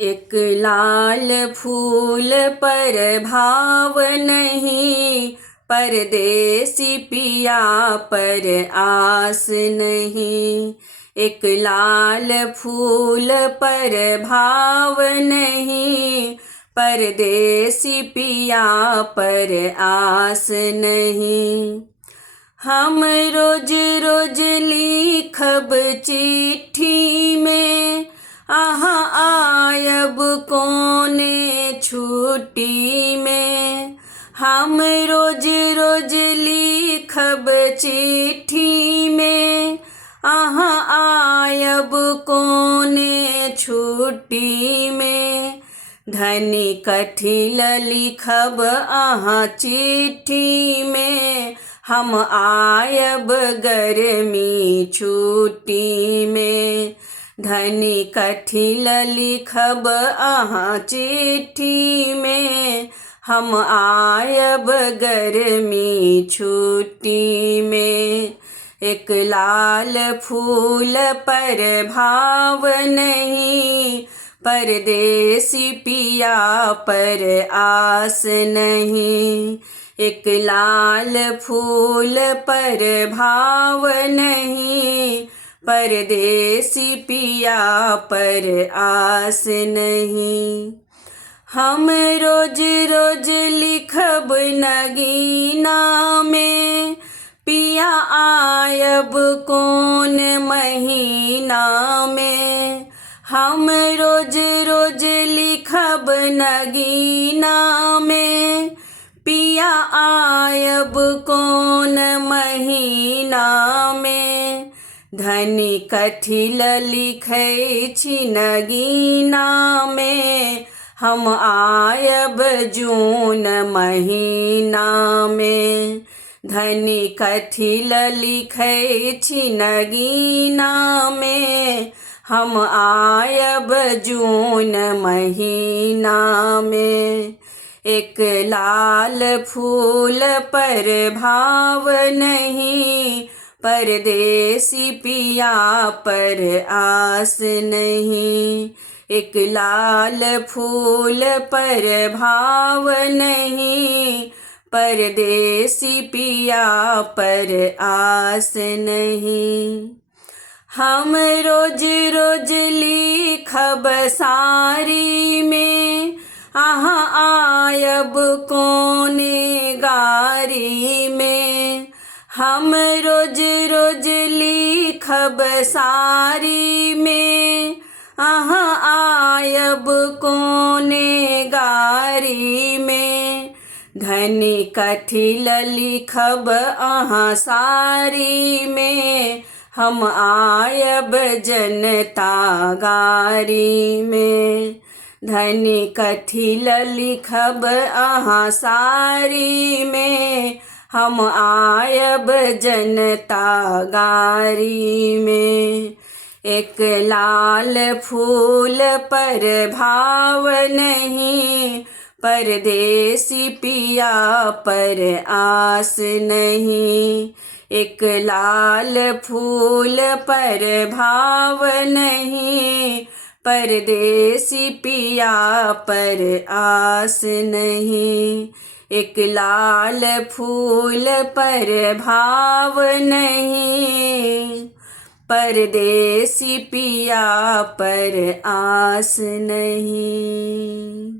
एक लाल फूल पर भाव नहीं, परदेसी पिया पर आस नहीं। एक लाल फूल पर भाव नहीं, परदेसी पिया पर आस नहीं। हम रोज रोज लिखब चिट्ठी में, आहा आयब कोने छुट्टी में। हम रोज रोज लिखब चिट्ठी में, आहा आयब कोने छुट्टी में। धनी कठिल लिखब आहा चिट्ठी में, हम आयब गर्मी छुट्टी में। धनी कठिल लिखब आहा चिट्ठी में, हम आयब गर्मी छुट्टी में। एक लाल फूल पर भाव नहीं, परदेसी पिया पर आस नहीं। एक लाल फूल पर भाव नहीं, परदेसी पिया पर आस नहीं। हम रोज रोज लिखब नगीना में, पिया आयब कौन महीना में। हम रोज रोज लिखब नगीना में, पिया आयब कौन महीना में। धनी कठिल लिखै छी नगीना में, हम आयब जून महीना में। धनी कठिल लिखै छी नगीना में, हम आयब जून महीना में। एक लाल फूल पर भाव नहीं, परदेसी पिया पर आस नहीं। एक लाल फूल पर भाव नहीं, परदेसी पिया पर आस नहीं। हम रोज रोज लिखब सारी में, आहा आयब कोने गारी में। हम रोज रोज लिखब सारी में, आहा आयब कोने गारी में। धनी कठिल लिखब आहा सारी में, हम आयब जनता गारी में। धनी कठिल लिखब आहा सारी में, हम आयब जनता गारी में। एक लाल फूल पर भाव नहीं, परदेसी पिया पर आस नहीं। एक लाल फूल पर भाव नहीं, परदेसी पिया पर आस नहीं। एक लाल फूल पर भाव नहीं, परदेसी पिया पर आस नहीं।